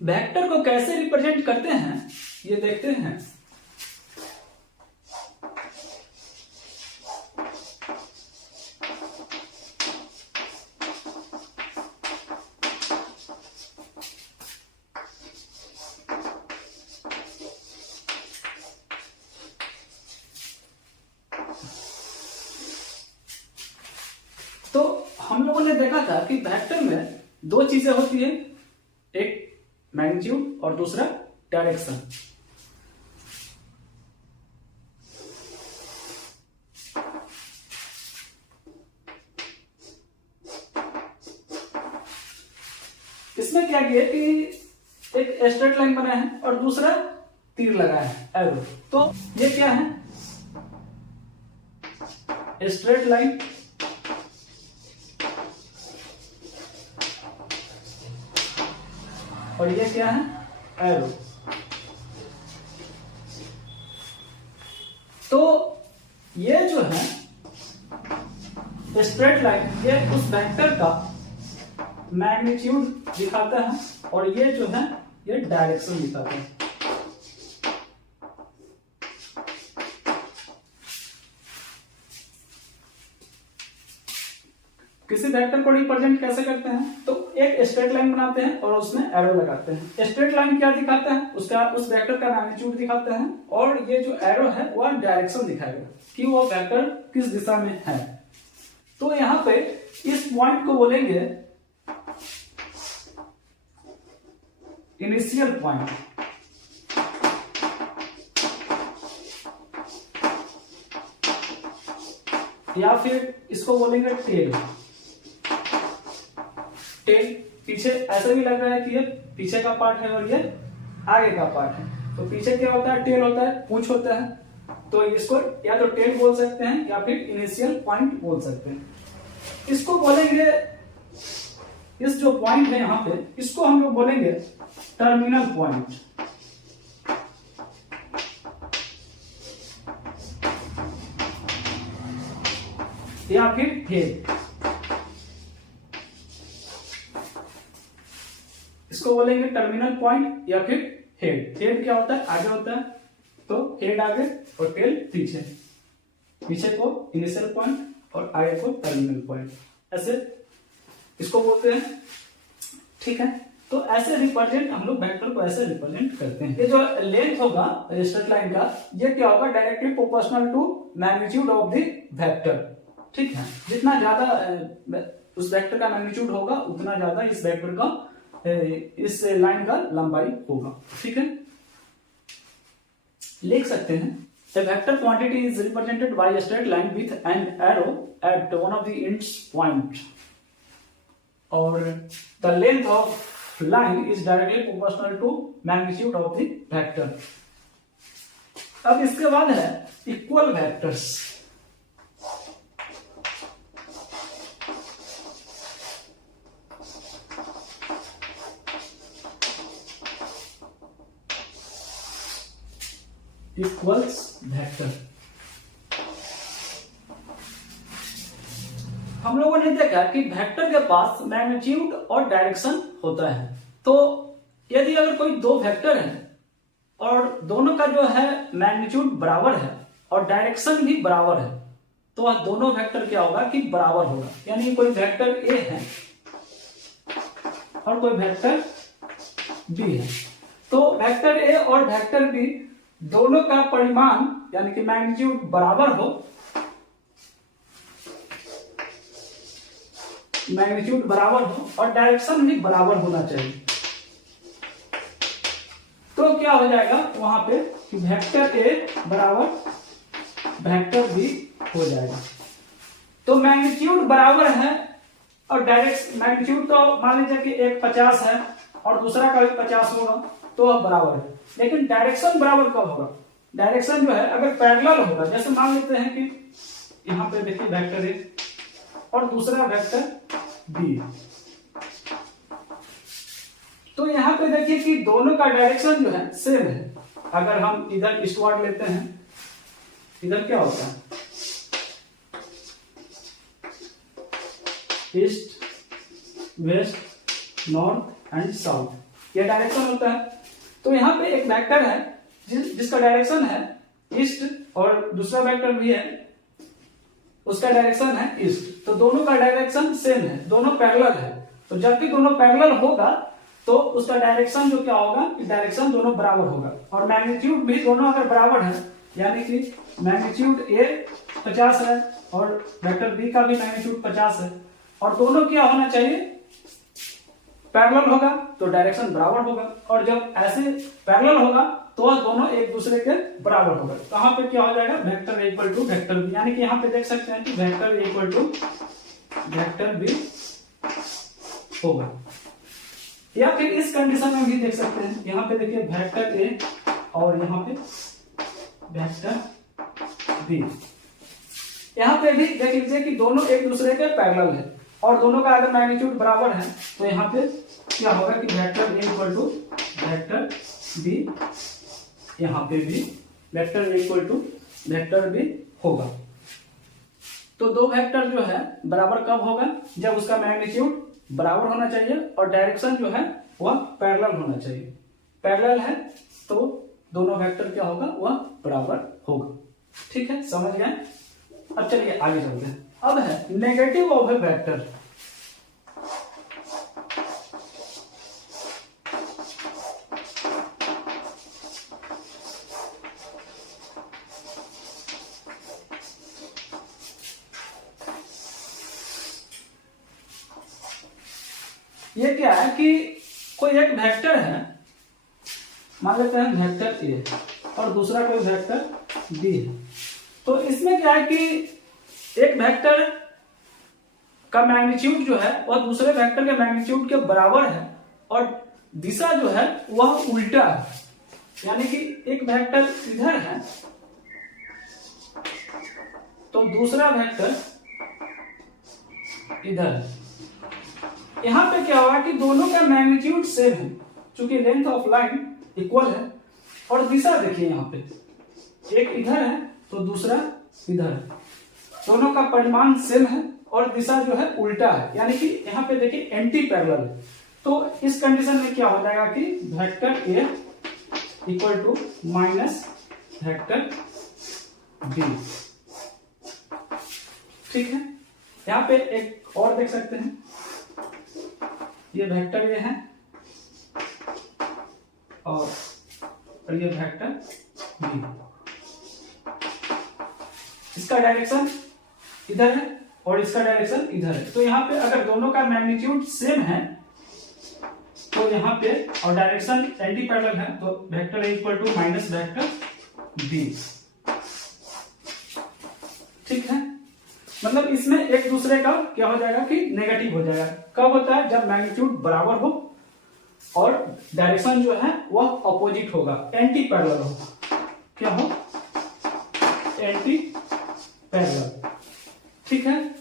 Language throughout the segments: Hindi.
वेक्टर को कैसे रिप्रेजेंट करते हैं ये देखते हैं। तो हम लोगों ने देखा था कि वेक्टर में दो चीजें होती है, एक मैग्नीट्यूड और दूसरा डायरेक्शन। इसमें क्या किया कि एक स्ट्रेट लाइन बना है और दूसरा तीर लगा है, एरो। तो ये क्या है, स्ट्रेट लाइन और ये क्या है, एरो। तो ये जो है स्ट्रेट लाइन, ये उस वेक्टर का मैग्नीट्यूड दिखाता है और ये जो है ये डायरेक्शन दिखाता है। किसी वेक्टर को रिप्रेजेंट कैसे करते हैं, तो एक स्ट्रेट लाइन बनाते हैं और उसमें एरो लगाते हैं। स्ट्रेट लाइन क्या दिखाता है, उसका उस वेक्टर का मैग्नीट्यूड दिखाता है और ये जो एरो है वह डायरेक्शन दिखाएगा कि वो वेक्टर किस दिशा में है। तो यहाँ पे इस पॉइंट को बोलेंगे इनिशियल पॉइंट, या फिर इसको बोलेंगे टेल। टेल पीछे ऐसा भी लग रहा है कि ये पीछे का पार्ट है और ये आगे का पार्ट है। तो पीछे क्या होता है, टेल होता है, पूंछ होता है। तो इसको या तो टेल बोल सकते हैं या फिर इनिशियल पॉइंट बोल सकते हैं। इसको बोलेंगे, इस जो पॉइंट है यहाँ पे, इसको हम लोग बोलेंगे टर्मिनल पॉइंट या फिर हेड। इसको बोलेंगे टर्मिनल पॉइंट या फिर हेड। हेड क्या होता है, आगे होता है, तो हेड आगे और टेल पीछे। पीछे को इनिशियल पॉइंट और आगे को टर्मिनल पॉइंट, ऐसे इसको बोलते हैं। ठीक है, तो ऐसे रिप्रेजेंट हम लोग वेक्टर को ऐसे रिप्रेजेंट करते हैं। ये जो लेंथ होगा स्ट्रेट लाइन का, ये क्या होगा, directly proportional to magnitude of the vector. ठीक है, जितना ज्यादा उस वेक्टर का मैग्नीट्यूड होगा उतना ज्यादा इस वेक्टर का, इस लाइन का लंबाई होगा। ठीक है, लिख सकते हैं a vector quantity is represented by a straight line with an arrow at one of the ends point, or the length of line is directly proportional to magnitude of the vector. अब इसके बाद है इक्वल वेक्टर्स। इक्वल्स वेक्टर हम लोगों ने देखा कि वेक्टर के पास मैग्नीट्यूड और डायरेक्शन होता है। तो यदि अगर कोई दो वेक्टर है और दोनों का जो है मैग्नीट्यूड बराबर है और डायरेक्शन भी बराबर है, तो वह दोनों वेक्टर क्या होगा कि बराबर होगा। यानी कोई वेक्टर ए है और कोई वेक्टर बी है, तो वेक्टर ए और वेक्टर बी दोनों का परिमाण यानी कि मैग्नीट्यूड बराबर हो, मैग्नीट्यूड बराबर हो और डायरेक्शन भी बराबर होना चाहिए। तो क्या हो जाएगा वहां पे कि वेक्टर ए बराबर वेक्टर बी हो जाएगा। तो मैग्नीट्यूड बराबर है और डायरेक्शन, मैग्नीट्यूड तो मान लीजिए कि एक 50 है और दूसरा का भी 50 होगा, तो वह बराबर है। लेकिन डायरेक्शन बराबर कब होगा, डायरेक्शन जो है अगर पैरेलल होगा, जैसे मान लेते हैं कि यहां पे देखिए वेक्टर ए और दूसरा वेक्टर बी, तो यहां पे देखिए कि दोनों का डायरेक्शन जो है सेम है। अगर हम इधर ईस्टवर्ड लेते हैं, इधर क्या होता है east, west, north and south, ये डायरेक्शन होता है। तो यहाँ पे एक वेक्टर है जिसका डायरेक्शन है ईस्ट और दूसरा वेक्टर भी है उसका डायरेक्शन है ईस्ट। तो दोनों का डायरेक्शन सेम है, दोनों पैरेलल है। तो जबकि दोनों पैरेलल होगा तो उसका डायरेक्शन जो क्या होगा, डायरेक्शन दोनों बराबर होगा। और मैग्नीट्यूड भी दोनों अगर बराबर है, यानी कि मैग्नीट्यूड ए 50 है और वेक्टर बी का भी मैग्नीट्यूड 50 है, और दोनों क्या होना चाहिए, पैरेलल होगा, तो डायरेक्शन बराबर होगा। और जब ऐसे पैरेलल होगा तो दोनों एक दूसरे के बराबर होगा। तो यहाँ पे क्या हो जाएगा, vector A equal to vector B, यानी कि यहाँ पे देख सकते हैं कि vector A equal to vector B होगा। या फिर इस कंडीशन में भी देख सकते हैं, यहाँ पे देखिए वेक्टर ए और यहाँ पे वेक्टर बी। यहाँ पे भी देख लीजिए कि दोनों एक दूसरे के पैरेलल है और दोनों का अगर मैग्नीट्यूड बराबर है तो यहाँ पे क्या होगा कि vector A equal to vector B, यहाँ पे भी vector A equal to vector B होगा। तो दो वेक्टर जो है बराबर कब होगा, जब उसका मैग्नीट्यूड बराबर होना चाहिए और डायरेक्शन जो है वह पैरेलल होना चाहिए। पैरेलल है तो दोनों वेक्टर क्या होगा, वह बराबर होगा। ठीक है, समझ गए। अब चलिए आगे चलते हैं। अब है नेगेटिव ऑफ ए वेक्टर। ये क्या है कि कोई एक वेक्टर है, मान लेते हैं वेक्टर ए और दूसरा कोई वेक्टर बी है। तो इसमें क्या है कि एक वेक्टर का मैग्नीट्यूड जो है वह दूसरे वेक्टर के मैग्नीट्यूड के बराबर है और दिशा जो है वह उल्टा है। यानी कि एक वेक्टर इधर है तो दूसरा वेक्टर इधर है। यहां पे क्या होगा कि दोनों का मैग्नीट्यूड सेम है, क्योंकि लेंथ ऑफ लाइन इक्वल है। और दिशा देखिए, यहाँ पे एक इधर है तो दूसरा इधर है, दोनों का परिमाण सेम है और दिशा जो है उल्टा है, यानी कि यहाँ पे देखिए एंटी पैरेलल है। तो इस कंडीशन में क्या हो जाएगा कि vector A equal to minus vector B. ठीक है, यहाँ पे एक और देख सकते हैं, ये वेक्टर ये है और ये वेक्टर बी। इसका डायरेक्शन इधर है और इसका डायरेक्शन इधर है। तो यहाँ पे अगर दोनों का मैग्नीट्यूड सेम है तो यहाँ पे और डायरेक्शन एंटी पैरेलल है तो vector A equal to minus vector B. ठीक है, मतलब इसमें एक दूसरे का क्या हो जाएगा कि नेगेटिव हो जाएगा। कब होता है, जब मैग्नीट्यूड बराबर हो और डायरेक्शन जो है वह अपोजिट होगा, एंटी पैरेलल होगा। क्या हो, एंटी पैरेलल। ठीक है,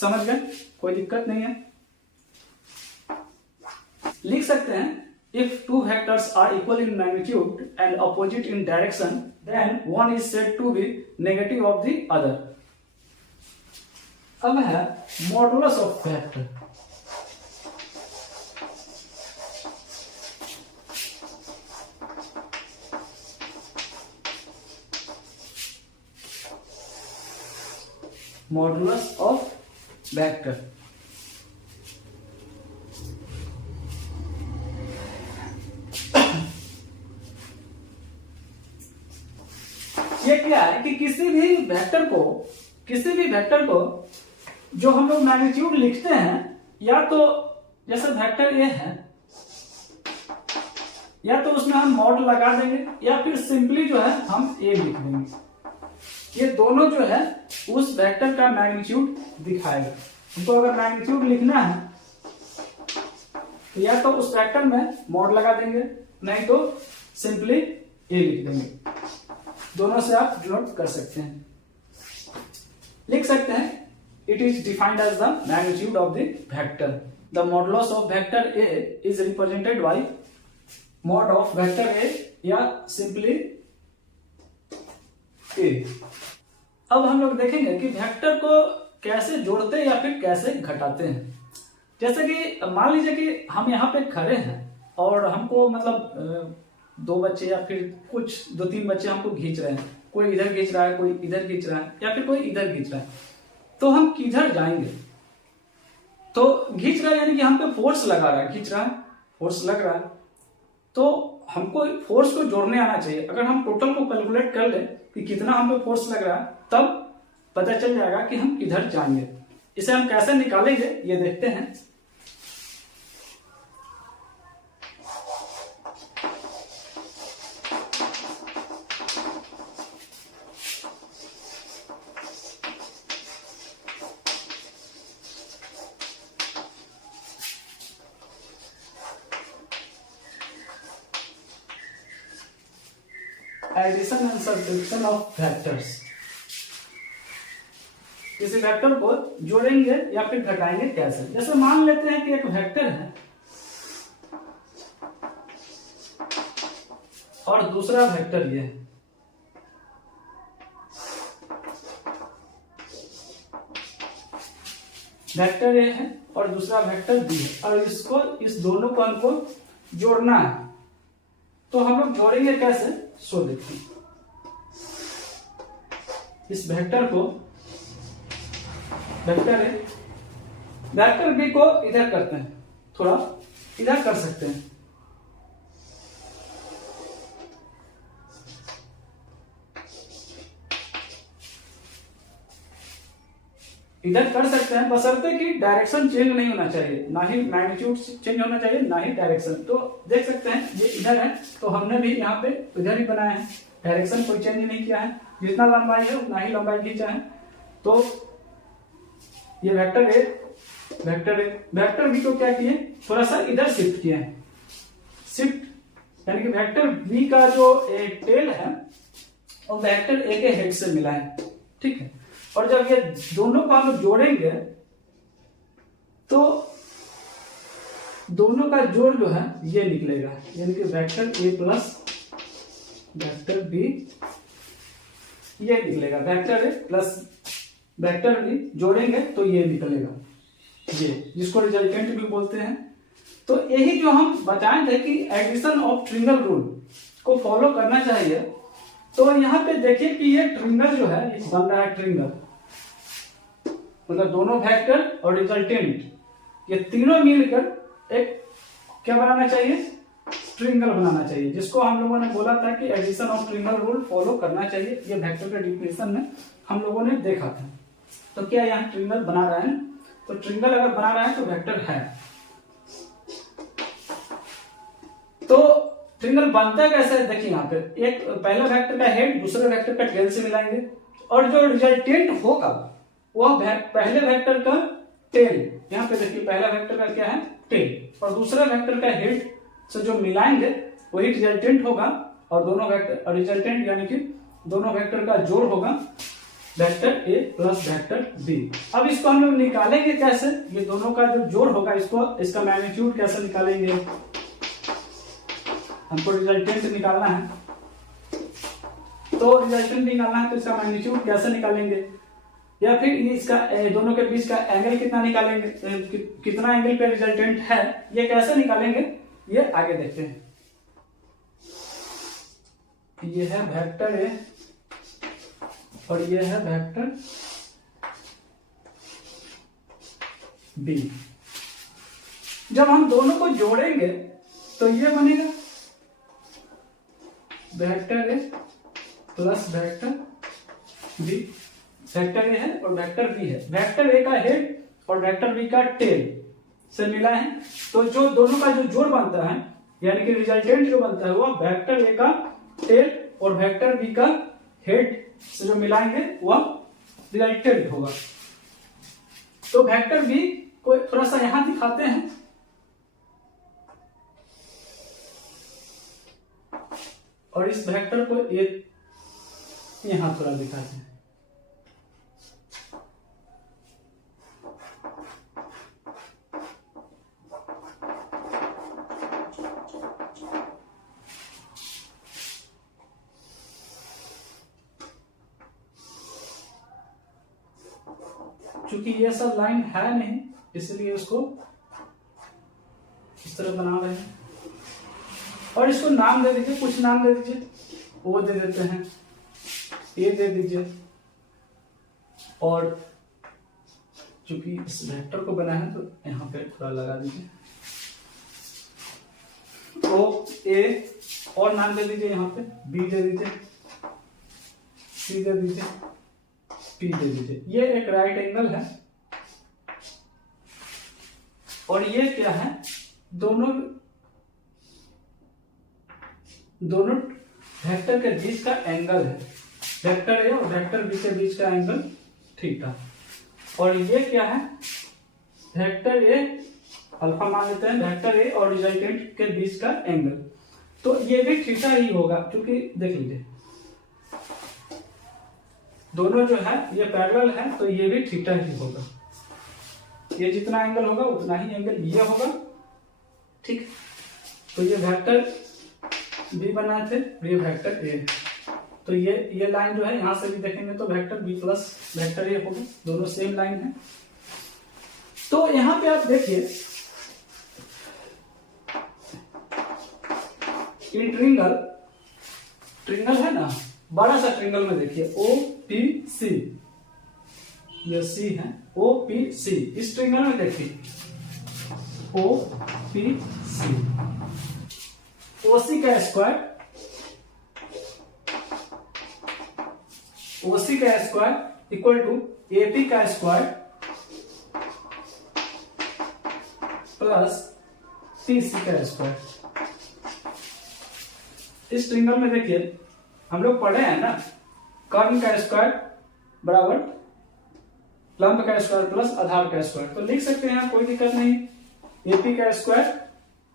समझ गए, कोई दिक्कत नहीं है। लिख सकते हैं, if two vectors are equal in magnitude and opposite in direction then one is said to be negative of the other. अब है modulus of vector. Modulus of vector ये क्या है कि किसी भी वेक्टर को जो हम लोग मैग्नीट्यूड लिखते हैं, या तो जैसे वेक्टर ए है, या तो उसमें हम मॉड लगा देंगे या फिर सिंपली जो है हम ए लिख देंगे। ये दोनों जो है उस वेक्टर का मैग्नीट्यूड दिखाएगा। हमको अगर मैग्नीट्यूड लिखना है तो या तो उस वेक्टर में मॉड लगा देंगे, नहीं तो सिंपली ए लिख देंगे। दोनों से आप डिनोट कर सकते हैं, लिख सकते हैं। It is defined as the magnitude of the vector. The modulus of vector A is represented by mod of vector A या simply A। अब हम लोग देखेंगे कि वेक्टर को कैसे जोड़ते हैं या फिर कैसे घटाते हैं। जैसे कि मान लीजिए कि हम यहाँ पे खड़े हैं और हमको मतलब 2 बच्चे या फिर कुछ 2-3 बच्चे हमको खींच रहे हैं, कोई इधर खींच रहा है, कोई इधर खींच रहा है, या फिर कोई इधर खींच रहा है, तो हम किधर जाएंगे? तो खींच रहा है यानी कि हम पे फोर्स लगा रहा है, खींच रहा है, फोर्स लग रहा है, तो हमको फोर्स को जोड़ने आना चाहिए। अगर हम टोटल को कैलकुलेट कर ले कि कितना हम पे फोर्स लग रहा है, तब पता चल जाएगा कि हम किधर जाएंगे। इसे हम कैसे निकालेंगे ये देखते हैं। Addition and subtraction of vectors. किसी वेक्टर को जोड़ेंगे या फिर घटाएंगे कैसे? जैसे मान लेते हैं कि एक वेक्टर है और दूसरा वेक्टर ये है। वेक्टर ए है और दूसरा वेक्टर बी है, और इस दोनों को हमको जोड़ना है। तो हम लोग जोड़ेंगे कैसे, सो देखते हैं। इस वेक्टर को, वेक्टर ए, वेक्टर बी को इधर करते हैं, थोड़ा इधर कर सकते हैं। इधर कर सकते हैं, बशर्ते कि डायरेक्शन चेंज नहीं होना चाहिए, ना ही मैग्नीट्यूड चेंज होना चाहिए, ना ही डायरेक्शन। तो देख सकते हैं ये इधर है, तो हमने भी यहाँ पे इधर ही बनाया है, डायरेक्शन कोई चेंज नहीं किया है, जितना लंबाई है उतना ही लंबाई खींचा है। तो ये वेक्टर ए, वेक्टर बी को क्या किए, थोड़ा सा इधर शिफ्ट किए हैं, शिफ्ट, यानी कि वेक्टर बी का जो टेल है वो वेक्टर ए के हेड से मिला है, ठीक है। और जब ये दोनों को हम जोड़ेंगे तो दोनों का जोड़ जो है ये निकलेगा, यानी कि vector A plus vector B, ये निकलेगा। Vector A plus vector B जोड़ेंगे तो ये निकलेगा, ये जिसको रिजल्टेंट भी बोलते हैं। तो यही जो हम बताए थे कि एडिशन ऑफ ट्रिंगल रूल को फॉलो करना चाहिए। तो यहाँ पे देखिए कि ये ट्रिंगल जो है ये बन रहा है, ट्रिंगल मतलब दोनों वेक्टर और रिजल्टेंट ये तीनों मिलकर एक क्या बनाना चाहिए, ट्रिंगल बनाना चाहिए, जिसको हम लोगों ने बोला था कि addition of triangle rule follow करना चाहिए। ये वेक्टर के डिफिनेशन में हम लोगों ने देखा था। तो क्या यहाँ ट्रिंगल बना रहा है, तो ट्रिंगल अगर बना रहा है तो वेक्टर है। तो ट्रिंगल बनता कैसे है, देखिए यहाँ पे एक पहला वेक्टर का हेड दूसरे वेक्टर का टेल से मिलाएंगे, और जो रिजल्टेंट होगा वह पहले वेक्टर का टेल, यहाँ पे देखिए पहला वेक्टर का क्या है, टेल, और दूसरा वेक्टर का हेड से जो मिलाएंगे वही रिजल्टेंट होगा। और दोनों वेक्टर रिजल्टेंट यानी कि दोनों वेक्टर का जोड़ होगा vector A plus vector B. अब इसको हम लोग निकालेंगे कैसे, ये दोनों का जो जोड़ होगा इसका मैग्नीट्यूड कैसे निकालेंगे, हमको रिजल्टेंट निकालना है। तो रिजल्टेंट निकालना है तो इसका मैग्नीट्यूड कैसे निकालेंगे, या फिर इसका दोनों के बीच का एंगल कितना निकालेंगे, कितना एंगल पे रिजल्टेंट है, ये कैसे निकालेंगे ये आगे देखते हैं। ये है वेक्टर ए और ये है वेक्टर बी। जब हम दोनों को जोड़ेंगे तो ये बनेगा vector A plus vector B. Vector A है और वेक्टर बी है, वेक्टर ए का हेड और वेक्टर बी का टेल से मिला है। तो जो दोनों का जो जोड़ बनता है यानी कि रिजल्टेंट जो बनता है वह वेक्टर ए का टेल और वेक्टर बी का हेड से जो मिलाएंगे वह रिजल्टेंट होगा। तो वेक्टर बी को थोड़ा सा यहां दिखाते हैं, और इस वेक्टर को एक यहां थोड़ा दिखाते हैं। क्योंकि ये सब लाइन है नहीं इसलिए उसको इस तरह बना रहे हैं। और इसको नाम दे दीजिए, कुछ नाम दे दीजिए, ओ दे देते हैं, ए दे दीजिए, और चूंकि इस वेक्टर को बना है तो यहाँ पे थोड़ा लगा दीजिए, ओ ए, और नाम दे दीजिए यहाँ पे, बी दे दीजिए, सी दे दीजिए, पी दे दीजिए। ये एक राइट एंगल है, और ये क्या है, दोनों वेक्टर के बीच का एंगल है, वेक्टर ए और वेक्टर बी के बीच का एंगल थीटा। और ये क्या है, वेक्टर ए अल्फा मान लेते हैं, वेक्टर ए और रिजल्टेंट के बीच का एंगल, तो ये भी थीटा ही होगा, क्योंकि देख लीजिए दोनों जो है ये पैरेलल है, तो ये भी थीटा ही होगा। ये जितना एंगल होगा उतना ही एंगल ये होगा, ठीक। तो ये वेक्टर बी बनाए थे और ये वेक्टर ए, तो ये लाइन जो है यहां से भी देखेंगे तो vector B plus vector A होगा, दोनों सेम लाइन है। तो यहां पे आप देखिए इन ट्रिंगल है ना, बड़ा सा ट्रिंगल में देखिए ओ पी सी, ये सी है, ओ पी सी, इस ट्रिंगल में देखिए ओ पी सी, ओसी का स्क्वायर, ओसी का स्क्वायर इक्वल टू एपी का स्क्वायर प्लस पीसी का स्क्वायर। इस ट्रिंगल में देखिए हम लोग पढ़े हैं ना, कर्ण का स्क्वायर बराबर लंब का स्क्वायर प्लस आधार का स्क्वायर, तो लिख सकते हैं, कोई दिक्कत नहीं। एपी का स्क्वायर,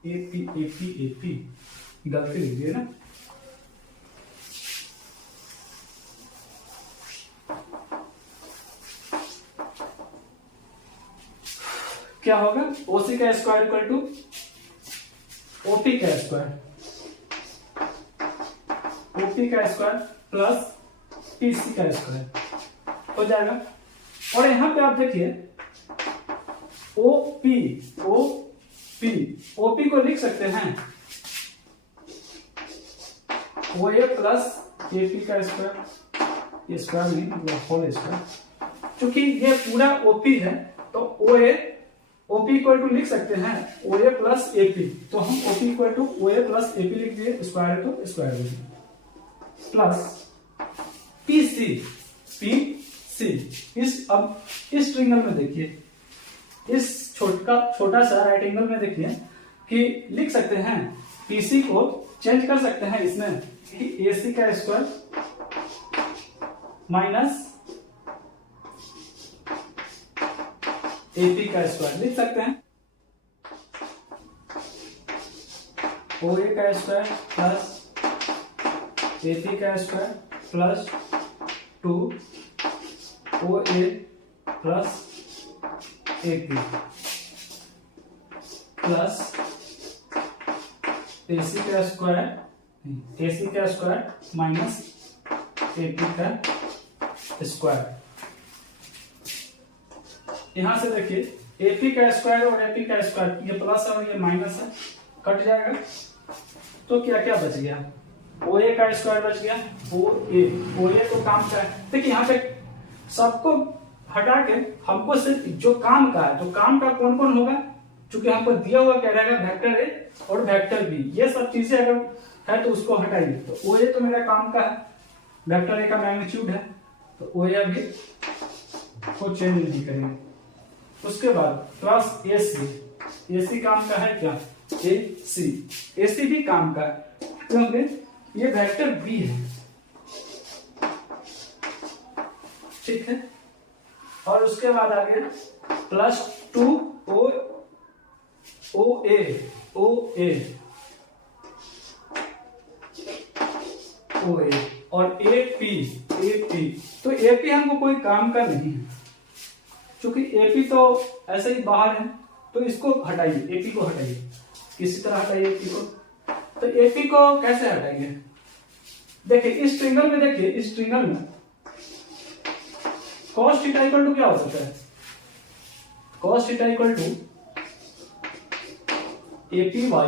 एपी एपी एपी गलती लीजिए ना, क्या होगा, ओसी का स्क्वायर इक्वल टू ओपी का स्क्वायर, ओपी का स्क्वायर प्लस पीसी का स्क्वायर हो जाएगा। और यहां पे आप देखिए ओपी, ओपी को लिख सकते हैं ओ ए प्लस एपी का स्क्वायर, ये स्क्वायर नहीं मतलब होल स्क्वायर, क्योंकि ये पूरा ओपी है तो ओ ए ओपी इक्वल टू लिख सकते हैं ओ ए प्लस एपी, तो हम ओपी इक्वल टू ओ ए प्लस एपी लिख दिए, स्क्वायर है तो स्क्वायर लिख दिए, प्लस पीसी, पीसी। अब इस ट्रिंगल में देखिए, इस छोटा सा राइट एंगल में देखिए कि लिख सकते हैं पीसी को चेंज कर सकते हैं इसमें कि एसी का स्क्वायर माइनस एपी का स्क्वायर लिख सकते हैं, ओ ए का स्क्वायर प्लस एपी का स्क्वायर प्लस 2 ओ ए प्लस एपी प्लस एसी का स्क्वायर माइनस एपी का स्क्वायर। यहां से देखिए एपी का स्क्वायर और एपी का स्क्वायर, ये प्लस है और ये माइनस है, कट जाएगा, तो क्या क्या बच गया, ओ ए का स्क्वायर बच गया, ओ ए तो काम का है। देखिए यहाँ पे सबको हटा के हमको सिर्फ जो काम का है, तो काम का कौन कौन होगा, चूंकि हमको दिया हुआ क्या रहेगा, वेक्टर ए और वेक्टर बी, ये सब चीजें अगर है तो उसको हटाइए। तो ओ ए तो मेरा काम का है, वेक्टर ए का मैग्नीट्यूड है, तो ओ ए भी को चेंज नहीं करेंगे। उसके बाद प्लस एसी, एसी काम का है क्या, एसी, एसी भी काम का है क्योंकि ये वेक्टर बी है, ठीक है। और उसके बाद आगे प्लस 2 ओ ए और एपी, तो एपी हमको कोई काम का नहीं है, क्योंकि एपी तो ऐसे ही बाहर है, तो इसको हटाइए, एपी को हटाइए, किसी तरह हटाइए एपी को। तो एपी को कैसे हटाएंगे, देखिए इस ट्रिंगल में, देखिए इस ट्रिंगल में cos थीटा इक्वल टू क्या हो सकता है, cos theta equal to AP by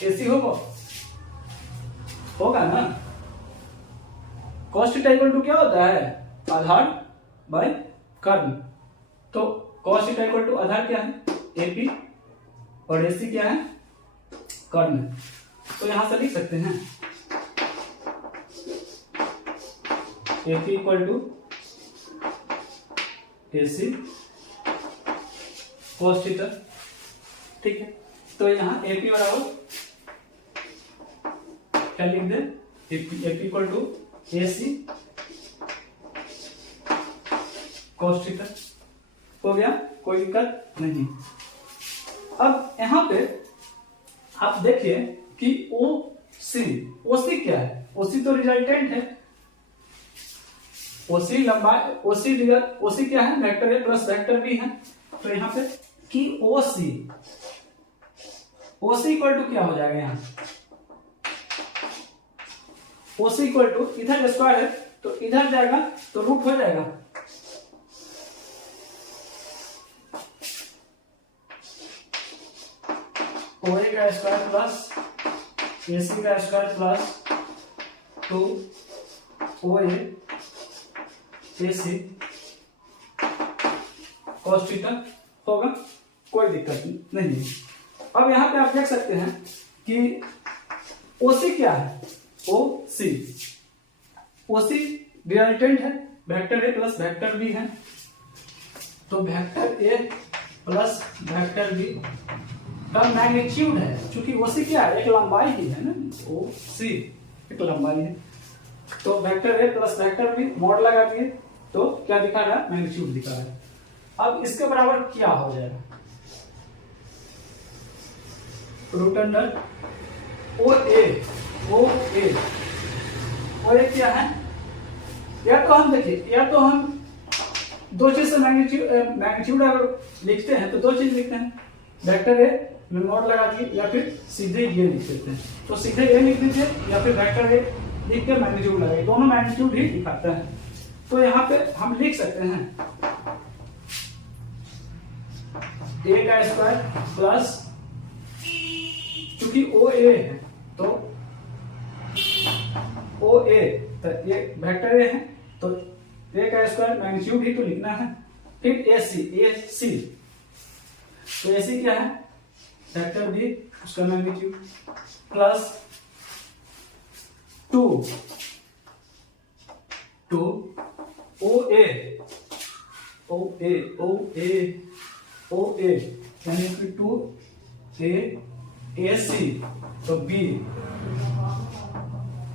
AC होगा ना। cos थीटा इक्वल टू क्या होता है, आधार बाय कर्ण। तो cos थीटा इक्वल टू आधार क्या है, AP, और AC क्या है, कर्ण। तो यहां से लिख सकते हैं AP equal to AC cos theta. ठीक है, तो यहाँ AP बराबर क्या लिख दे, AP equal to AC cos theta. हो गया, कोई दिक्कत नहीं। अब यहाँ पे आप देखिए कि OC क्या है, OC तो रिजल्टेंट है, OC लंबाई, OC क्या है, vector A plus vector B है। तो यहाँ पे कि OC इक्वल टू क्या हो जाएगा, यहाँ OC इक्वल टू इधर स्क्वायर है तो इधर जाएगा तो रूट हो जाएगा, OA का स्क्वायर प्लस AC का square plus 2OA AC cos theta होगा, कोई दिक्कत नहीं। अब यहाँ पे आप देख सकते हैं कि OC क्या है, OC रिजल्टेंट है, vector A plus vector B है। तो vector A plus vector B का मैग्नीट्यूड है, क्योंकि OC क्या है, एक लंबाई ही है ना, OC एक लंबाई है। तो vector A plus vector B mod लगा दिए तो क्या दिखा रहा है, मैग्नीट्यूड दिखा रहा है। अब इसके बराबर क्या हो जाएगा, रूट अंडर OA क्या है, या तो हम देखिए, या तो हम दो चीज से मैग्नीट्यूड अगर लिखते हैं तो दो चीज लिखते हैं, वेक्टर ए में मॉड लगा दिए या फिर सीधे ये लिख देते हैं। तो सीधे ये लिख दीजिए या फिर वेक्टर ए लिख के मैग्नीट्यूड लगाइए, दोनों मैग्नीट्यूड ही दिखाते हैं। तो यहाँ पे हम लिख सकते हैं A का स्क्वायर प्लस, क्योंकि OA है तो OA तो ये वेक्टर ए है तो A का स्क्वायर मैग्नीट्यूड ही तो लिखना है। फिर AC तो AC क्या है, वेक्टर बी उसका मैग्नीट्यूड प्लस 2 OA यानी कि 2AC तो B,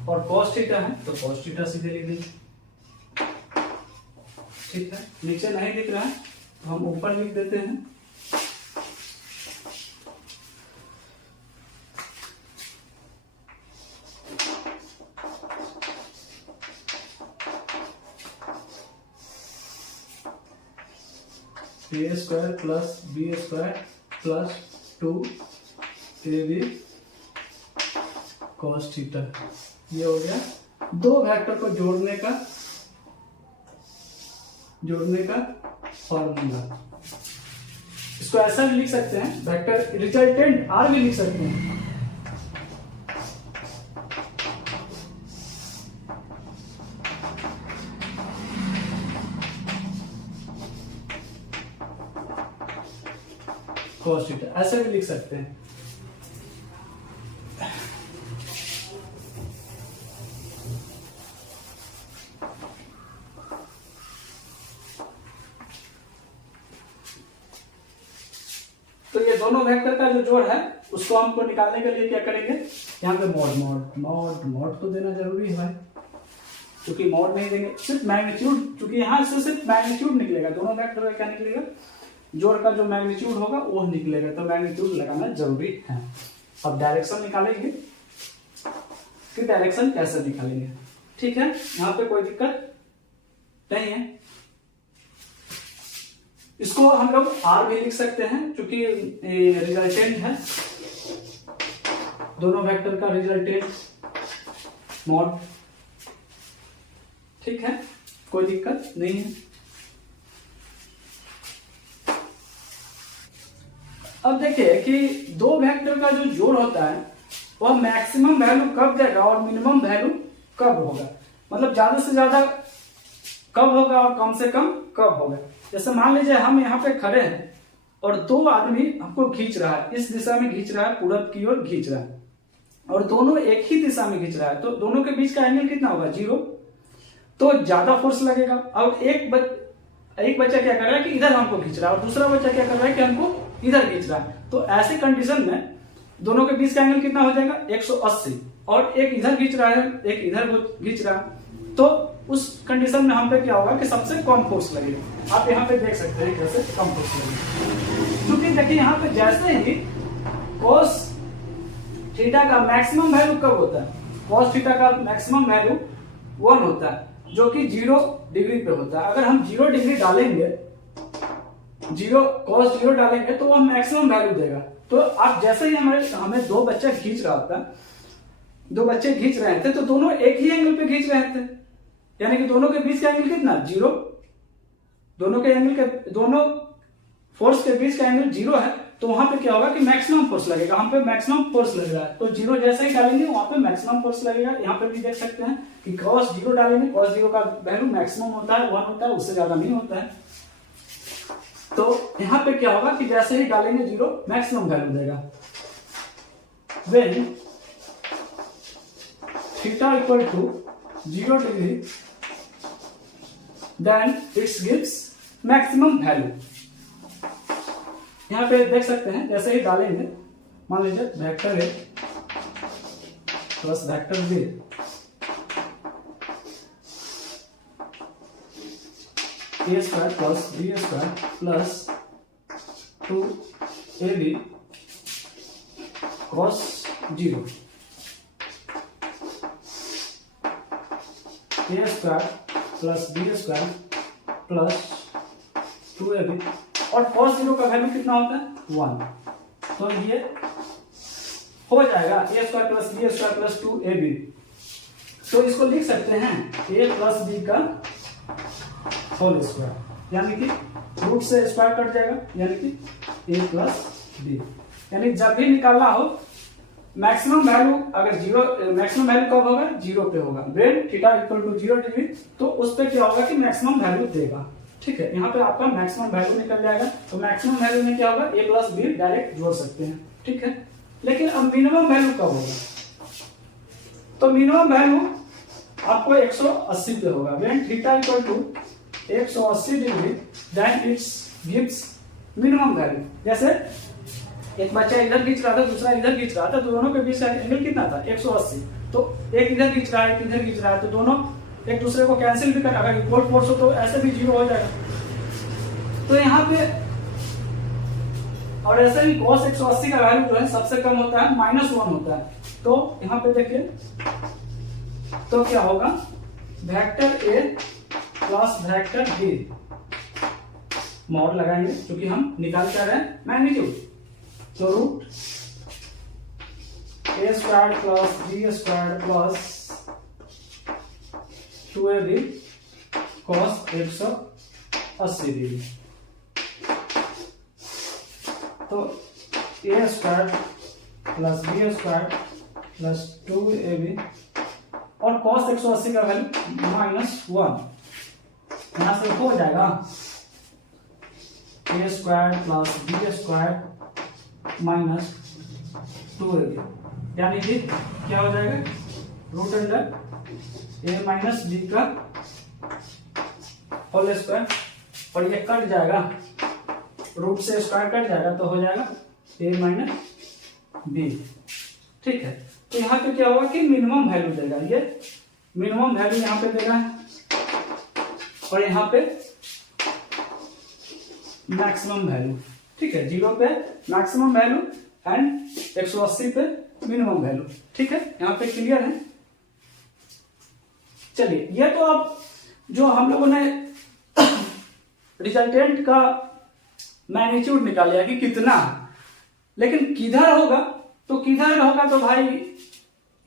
और cos थीटा है तो cos थीटा सीधे लिख देंगे। ठीक है, नीचे नहीं लिख रहा है तो हम ऊपर लिख देते हैं A square plus B square plus 2AB cos theta. ये हो गया दो वेक्टर को जोड़ने का फॉर्मूला। इसको ऐसा भी लिख सकते हैं, वेक्टर रिजल्टेंट R भी लिख सकते हैं। cos थीटा ऐसे भी लिख सकते हैं। तो ये दोनों वेक्टर का जो जोड़ है उसको हमको निकालने के लिए क्या करेंगे, यहाँ पे मॉड तो देना जरूरी है भाई, क्योंकि मॉड नहीं देंगे सिर्फ मैग्नीट्यूड, क्योंकि यहाँ से सिर्फ मैग्नीट्यूड निकलेगा, दोनों वेक्टर का क्या निकलेगा, जोड़ का जो मैग्नीट्यूड होगा वो निकलेगा, तो मैग्नीट्यूड लगाना जरूरी है। अब डायरेक्शन निकालेंगे कि डायरेक्शन कैसे निकालेंगे। ठीक है, यहाँ पे कोई दिक्कत नहीं है। इसको हम लोग R भी लिख सकते हैं क्योंकि रिजल्टेंट है, दोनों वेक्टर का रिजल्टेंट मॉड। ठीक है, कोई दिक्कत नहीं है। अब देखिए कि दो वेक्टर का जो जोड़ होता है वह मैक्सिमम वैल्यू कब देगा और मिनिमम वैल्यू कब होगा, मतलब ज्यादा से ज्यादा कब होगा और कम से कम कब होगा। जैसे मान लीजिए हम यहाँ पे खड़े हैं और दो आदमी हमको खींच रहा है, इस दिशा में खींच रहा है, पूरब की ओर खींच रहा है, और दोनों एक ही दिशा में खींच रहा है, तो दोनों के बीच का एंगल कितना होगा, 0। तो ज्यादा फोर्स लगेगा। और एक बच्चा क्या कर रहा है कि इधर हमको खींच रहा है, और दूसरा बच्चा क्या कर रहा है कि हमको इधर खींच रहा है। तो ऐसे कंडीशन में दोनों के बीच का एंगल कितना हो जाएगा, 180। और एक इधर खींच रहा है, एक इधर खींच रहा है, तो उस कंडीशन में हम पे क्या होगा कि सबसे कम फोर्स लगेगा। आप यहाँ पे देख सकते हैं कैसे कम फोर्स लगेगा, क्योंकि देखिए यहाँ पे जैसे ही cos थीटा का मैक्सिमम वैल्यू कब होता है, cos थीटा का मैक्सिमम वैल्यू 1 होता है, जो कि 0 डिग्री पे होता है। अगर हम 0 डिग्री डालेंगे, cos 0 डालेंगे तो वह मैक्सिमम वैल्यू देगा। तो आप जैसे ही हमें दो बच्चे खींच रहे थे, तो दोनों एक ही एंगल पे खींच रहे थे, यानी कि दोनों के बीच का एंगल कितना, 0। दोनों फोर्स के बीच का एंगल 0 है, तो वहां पे क्या होगा कि मैक्सिमम फोर्स लगेगा। हम पे मैक्सिमम फोर्स लग रहा है, तो 0 जैसे ही डालेंगे वहां पे मैक्सिमम फोर्स लगेगा। यहाँ पे भी देख सकते हैं कि cos 0 डालेंगे, cos 0 का वैल्यू मैक्सिमम होता है, 1 होता है, उससे ज्यादा नहीं होता है। तो यहाँ पे क्या होगा कि जैसे ही डालेंगे 0 मैक्सिमम वैल्यू देगा। When theta equal to 0 degree, then it gives maximum value। यहाँ पे देख सकते हैं जैसे ही डालेंगे, मान लीजिए vector A plus vector B A square plus B square plus 2ab cos 0 A square plus B square plus 2ab, और cos 0 का वैल्यू कितना होता है, 1। तो ये हो जाएगा A square plus B square plus 2ab। तो इसको लिख सकते हैं a प्लस बी का होल स्क्वायर, यानी कि रूट से स्क्वायर कट जाएगा, यानी कि a प्लस बी। यानी जब भी निकालना हो मैक्सिमम वैल्यू, अगर 0 मैक्सिमम वैल्यू कब होगा, 0 पे होगा। When theta equal to 0 degree, तो उस पे क्या होगा कि मैक्सिमम वैल्यू देगा। ठीक है, यहाँ पे आपका मैक्सिमम वैल्यू निकल जाएगा। तो मैक्सिमम वैल्यू में क्या होगा, a प्लस बी डायरेक्ट जोड़ सकते हैं। ठीक है, लेकिन अब मिनिमम वैल्यू कब होगा, तो मिनिमम वैल्यू आपको 180 पे होगा। When theta equal to 180 degree, then it's gives minimum value. जैसे एक बच्चा इधर खींच रहा था, दूसरा इधर खींच रहा था, तो दोनों के बीच का एंगल कितना था, 180। तो एक इधर खींच रहा है, एक इधर खींच रहा है, तो दोनों एक दूसरे को कैंसिल भी कर, अगर इक्वल फोर्स हो तो ऐसे भी 0 हो जाएगा। तो यहाँ पे और ऐसे ही cos 180 का वैल्यू जो है सबसे कम होता है, -1 होता है। तो यहाँ पे देखिए, तो क्या होगा, vector A plus vector B, mod लगाएंगे क्योंकि हम निकाल क्या रहे हैं, मैग्नीट्यूड। तो root A square plus B square plus 2ab cos 180 degree. तो A square plus B square plus 2ab, और cos 180 का वैल्यू -1, यहां से हो जाएगा A square plus B square minus 2ab, यानी कि क्या हो जाएगा, root under A minus B का होल स्क्वायर, और ये कट जाएगा, रूट से स्क्वायर कट जाएगा, तो हो जाएगा ए माइनस बी। ठीक है, तो यहाँ पे क्या होगा कि मिनिमम वैल्यू देगा, ये मिनिमम वैल्यू यहाँ पे देगा, और यहाँ पे मैक्सिमम वैल्यू। ठीक है, 0 पे मैक्सिमम वैल्यू एंड 180 पे मिनिमम वैल्यू। ठीक है, यहाँ पे क्लियर है। चलिए, ये तो अब जो हम लोगों ने रिजल्टेंट का मैग्नीट्यूड निकाल लिया कि कितना, लेकिन किधर होगा, तो किधर होगा, तो भाई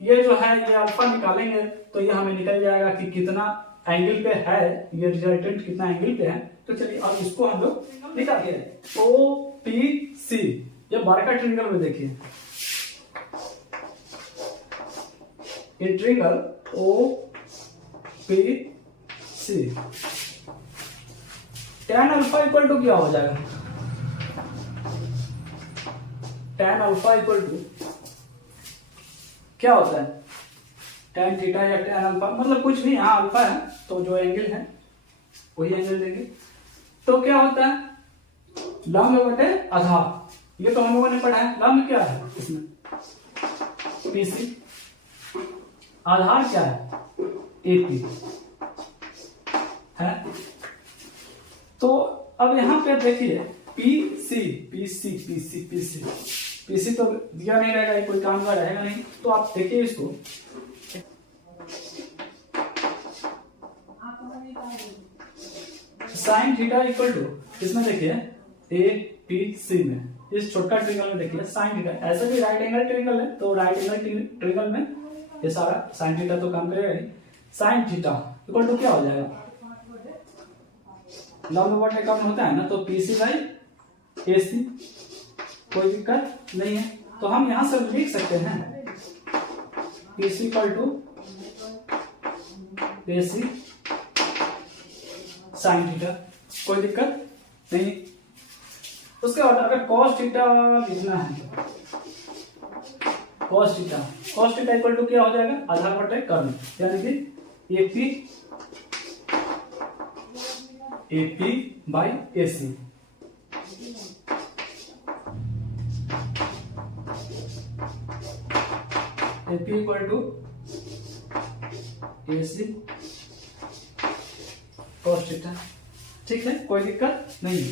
ये जो है ये अल्फा निकालेंगे तो ये हमें निकल जाएगा कि कितना एंगल पे है, ये रिजल्टेंट कितना एंगल पे है। तो चलिए अब इसको हम लोग निकालते हैं। OPC, ये बार का ट्रिंगल में देखिए, in triangle O P C, tan alpha equal to क्या हो जाएगा, tan अल्फा इक्वल टू क्या होता है, tan थीटा या tan अल्फा, मतलब कुछ भी, यहाँ अल्फा है तो जो एंगल है वही एंगल देंगे। तो क्या होता है, लंब बटे आधार, ये तो हम लोगों ने पढ़ा है। लंब क्या है इसमें, पीसी, आधार क्या है, एपी है। तो अब यहां पे देखिए PC PC PC PC PC तो दिया नहीं रहेगा, कोई काम का रहेगा नहीं। तो आप देखिए इसको, साइन थीटा इक्वल टू, इसमें देखिए ए पी सी में, इस छोटा ट्रिंगल में देखिए साइन थीटा, ऐसे भी राइट एंगल ट्रिंगल है तो राइट एंगल ट्रिंगल में ये सारा साइन थीटा तो काम करेगा ही। साइन थीटा इक्वल टू क्या हो जाएगा, लंब बटे कर्ण होता है ना, तो पीसी बाई एसी, कोई दिक्कत नहीं है। तो हम यहां से लिख सकते हैं PC equal to AC sine theta, कोई दिक्कत नहीं। उसके बाद अगर cos थीटा लिखना है, cos थीटा इक्वल टू क्या हो जाएगा, आधार बटे कर्ण, यानी कि AP by AC. AP equal to AC cos theta, ठीक है, कोई दिक्कत नहीं।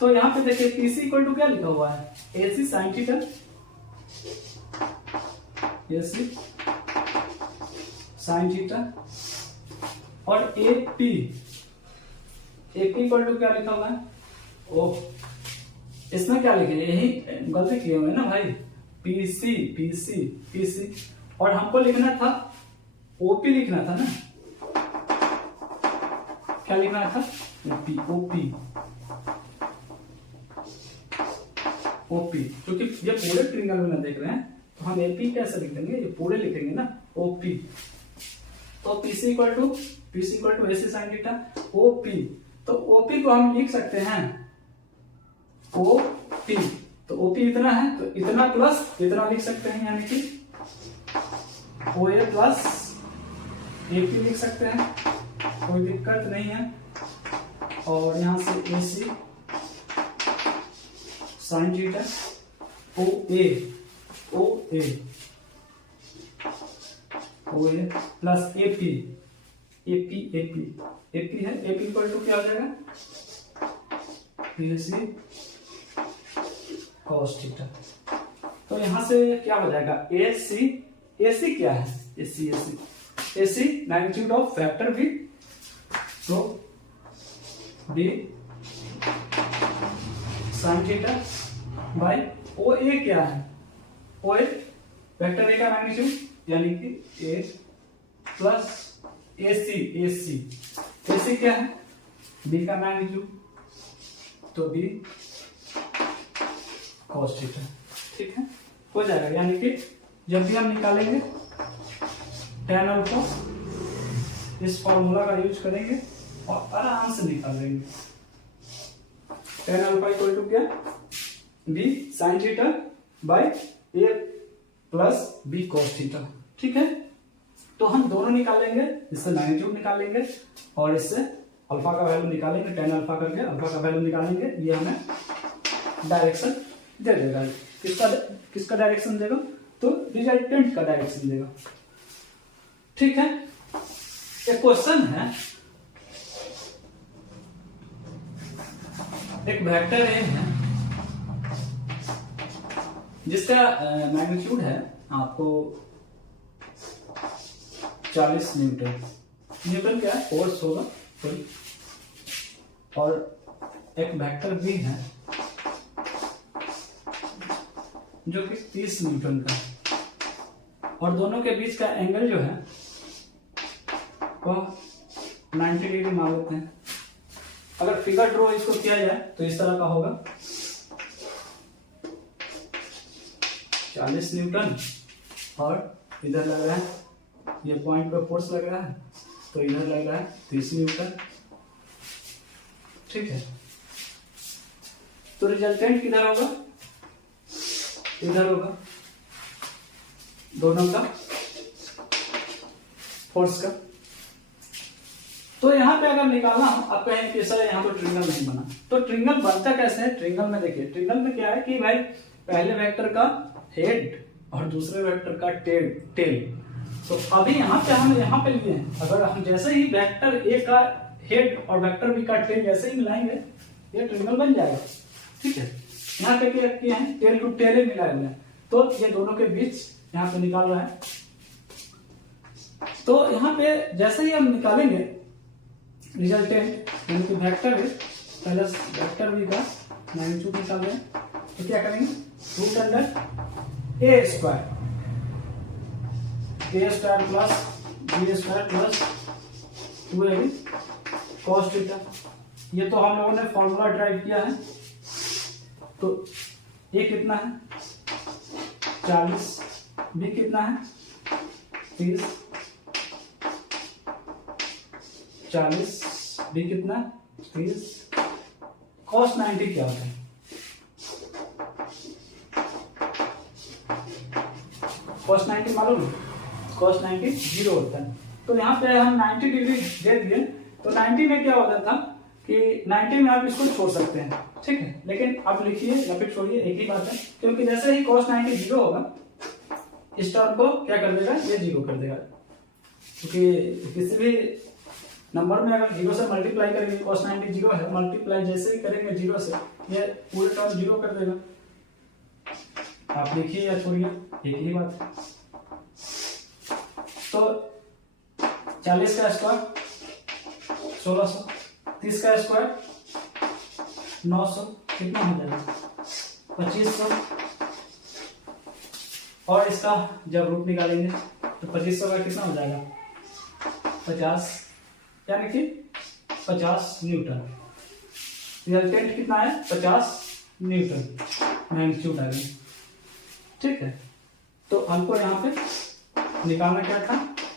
तो यहाँ पे देखिए पीसी इक्वल टू क्या लिखा हुआ है, AC sine theta, AC sine theta, और एपी इक्वल टू क्या लिखा हुआ है, ओ, इसमें क्या लिखे, यही गलती किए हुए ना भाई, पीसी पीसी पीसी, और हमको लिखना था ओपी, लिखना था ना, क्या लिखना था, ओपी ओपी ओपी, क्योंकि ये पूरे ट्रिंगल में ना देख रहे हैं तो हम एपी कैसे लिख देंगे, ये पूरे लिखेंगे ना, ओपी। तो PC equal to AC sine theta, OP, तो ओपी को हम लिख सकते हैं ओपी, तो ओपी इतना है तो इतना प्लस इतना लिख सकते हैं, यानी कि ओए प्लस एपी लिख सकते हैं, कोई दिक्कत नहीं है। और यहां से एसी साइन थीटा, ओ ए प्लस एपी है, एपी इक्वल टू क्या हो जाएगा, एसी cos थीटा। तो यहां से क्या हो जाएगा, एसी क्या है, AC magnitude of vector B, तो B sine theta by O A क्या है, ओ ए वेक्टर ए का मैग्नीट्यूड, यानी कि ए प्लस एसी क्या है, बी का मैग्नीट्यूड, तो बी cos थीटा, ठीक है, हो जाएगा। यानी कि जब भी हम निकालेंगे tan अल्फा, इस फॉर्मूला का यूज करेंगे और आराम से निकाल लेंगे। tan अल्फा इक्वल टू क्या, B sine theta by A plus B cos theta, ठीक है। तो हम दोनों निकालेंगे, इससे मैग्नीट्यूड निकालेंगे और इससे अल्फा का वैल्यू निकालेंगे, tan अल्फा करके अल्फा का वैल्यू निकालेंगे, ये हमें डायरेक्शन दे देगा। किसका डायरेक्शन देगा, तो रिजल्टेंट का डायरेक्शन देगा, ठीक है। एक क्वेश्चन है, एक वेक्टर ए है जिसका मैग्नीट्यूड है आपको 40 न्यूटन क्या है, फोर्स होगा कोई, और एक वेक्टर बी है जो कि 30 न्यूटन का, और दोनों के बीच का एंगल जो है वह 90 डिग्री मान लेते हैं। अगर फिगर ड्रॉ इसको किया जाए तो इस तरह का होगा, 40 न्यूटन और इधर लग रहा है ये पॉइंट पे फोर्स लग रहा है, तो इधर लग रहा है 30 न्यूटन। ठीक है, तो रिजल्टेंट किधर होगा, इधर होगा, दोनों का फोर्स का। तो यहाँ पे अगर निकालना हो, आप कहें कि सर यहाँ तो ट्रिंगल नहीं बना, तो ट्रिंगल बनता कैसे है? ट्रिंगल में देखिए, ट्रिंगल में क्या है कि भाई पहले वेक्टर का हेड और दूसरे वेक्टर का टेल। तो अभी यहाँ पे हम यहाँ पे लिए हैं, अगर हम जैसे ही वेक्टर ए का हेड और वेक्टर बी का टेल जैसे ही मिलाएंगे, ये ट्रिंगल बन जाएगा। ठीक है, यहाँ पे क्या किए हैं, टेल टू टेल ही मिलाए हुए हैं, तो ये दोनों के बीच यहाँ पे निकाल रहा है। तो यहाँ पे जैसे ही हम निकालेंगे रिजल्टेंट, यानी कि vector A plus vector B का मैग्नीट्यूड निकाल रहे हैं, तो क्या करेंगे, root under A square plus B square plus 2ab cos theta. ये तो हम लोगों ने फॉर्मूला ड्राइव किया है। तो ए कितना है 40, बी कितना है 30, 40, बी कितना 30, cos 90 क्या होता है? cos 90 मालूम है? cos 90 जीरो होता है। तो यहाँ पे हम 90 डिग्री दे दिए, तो 90 में क्या होता था कि 90 में आप इसको छोड़ सकते हैं। ठीक है, लेकिन आप लिखिए या फिर छोड़िए, एक ही बात है, क्योंकि जैसे ही cos 90 जीरो होगा, इस टर्म को क्या कर देगा, ये जीरो कर देगा। क्योंकि किसी भी नंबर में अगर जीरो से मल्टीप्लाई करेंगे, cos 90 जीरो है, मल्टीप्लाई जैसे ही करेंगे जीरो से, ये पूरे टर्म जीरो कर देगा। आप लिखिए या छोड़िए, एक ही बात है। तो 40 का स्क्वायर 1600, 30 का स्क्वायर 900, कितना हो जाएगा 2500, और इसका जब रूट निकालेंगे तो 2500 का कितना हो जाएगा 50, यानी कि 50 न्यूटन। रिजल्टेंट कितना है 50 न्यूटन मैग्नीट्यूड आ गया। ठीक है, तो हमको यहाँ पे निकालना क्या था,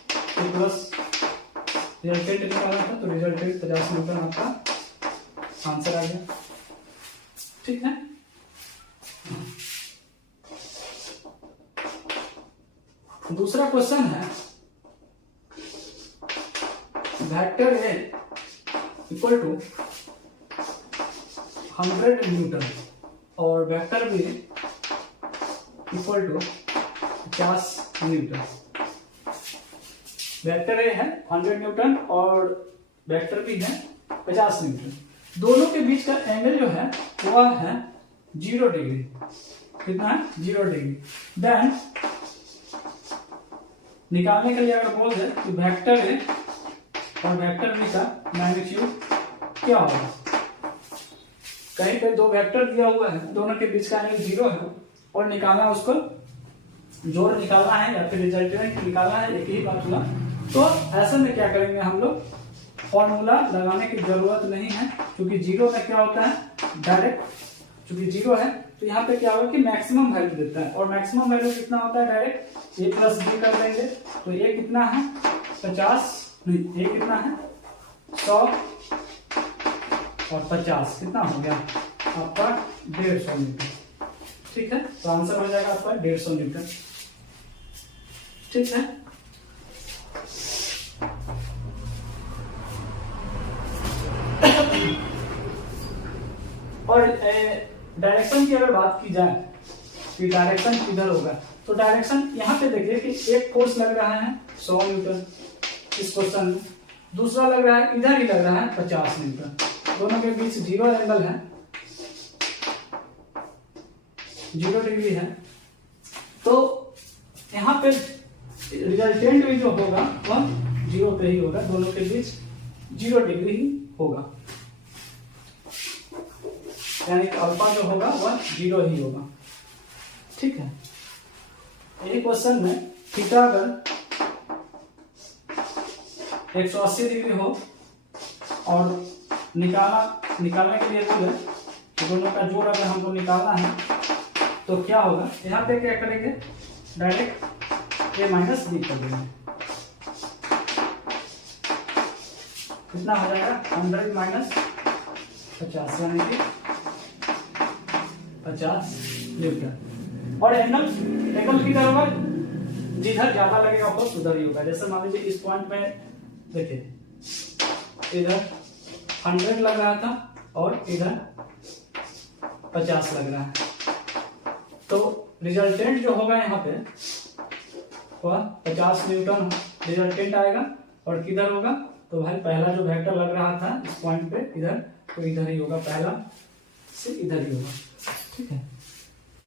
तो प्लस रिजल्टेंट निकालना था, तो रिजल्टेंट 50 न्यूटन आपका आंसर आ गया। ठीक है, दूसरा क्वेश्चन है, vector A equal to 100 newton और vector B equal to 50 newton. Vector A है 100 न्यूटन और वेक्टर बी है 50 न्यूटन। दोनों के बीच का एंगल जो है वह है 0 डिग्री। कितना है 0 डिग्री। देन निकालने के लिए अगर बोल दे कि वेक्टर ए और वेक्टर बी का मैग्नीट्यूड क्या होगा, कहीं पे दो वेक्टर दिया हुआ है, दोनों के बीच का एंगल 0 है और निकालना, उसको जोड़ निकालना है या फिर रिजल्टेंट निकालना है, एक ही बात हुआ। तो ऐसे में क्या करेंगे हम लोग, फॉर्मूला लगाने की जरूरत नहीं है, क्योंकि 0 में क्या होता है डायरेक्ट, क्योंकि 0 है तो यहाँ पे क्या होगा कि मैक्सिमम वैल्यू देता है, और मैक्सिमम वैल्यू कितना होता है डायरेक्ट a प्लस बी कर लेंगे। तो a कितना है 50, नहीं a कितना है 100 और 50 कितना हो गया आपका 150 न्यूटन। ठीक है, तो आंसर हो जाएगा आपका 150 न्यूटन। ठीक है, और डायरेक्शन की अगर बात की जाए कि डायरेक्शन किधर होगा, तो डायरेक्शन यहाँ पे देखिए कि एक फोर्स लग रहा है 100 न्यूटन इस क्वेश्चन में, दूसरा लग रहा है इधर ही लग रहा है 50 न्यूटन, दोनों के बीच 0 एंगल है, 0 डिग्री है। तो यहाँ पे रिजल्टेंट भी जो होगा वह 0 पे ही होगा, दोनों के बीच 0 डिग्री ही होगा, यानी कि अल्फा जो होगा वह 0 ही होगा। ठीक है, यही क्वेश्चन में थीटा अगर 180 डिग्री हो और निकालने के लिए बोले तो दोनों का जोड़ अगर हमको निकालना है तो क्या होगा, यहाँ पे क्या करेंगे डायरेक्ट a माइनस बी कर देंगे। कितना हो जाएगा 100 माइनस 50 यानी कि 50 न्यूटन। और एंगल किधर होगा, जिधर ज्यादा लगेगा फोर्स उधर ही होगा। जैसे मान लीजिए इस पॉइंट पे देखिए इधर 100 लग रहा था और इधर 50 लग रहा है, तो रिजल्टेंट जो होगा यहाँ पे वह 50 न्यूटन रिजल्टेंट आएगा। और किधर होगा, तो भाई पहला जो वेक्टर लग रहा था इस पॉइंट पे इधर, तो इधर ही होगा, पहला से इधर ही होगा। ठीक है।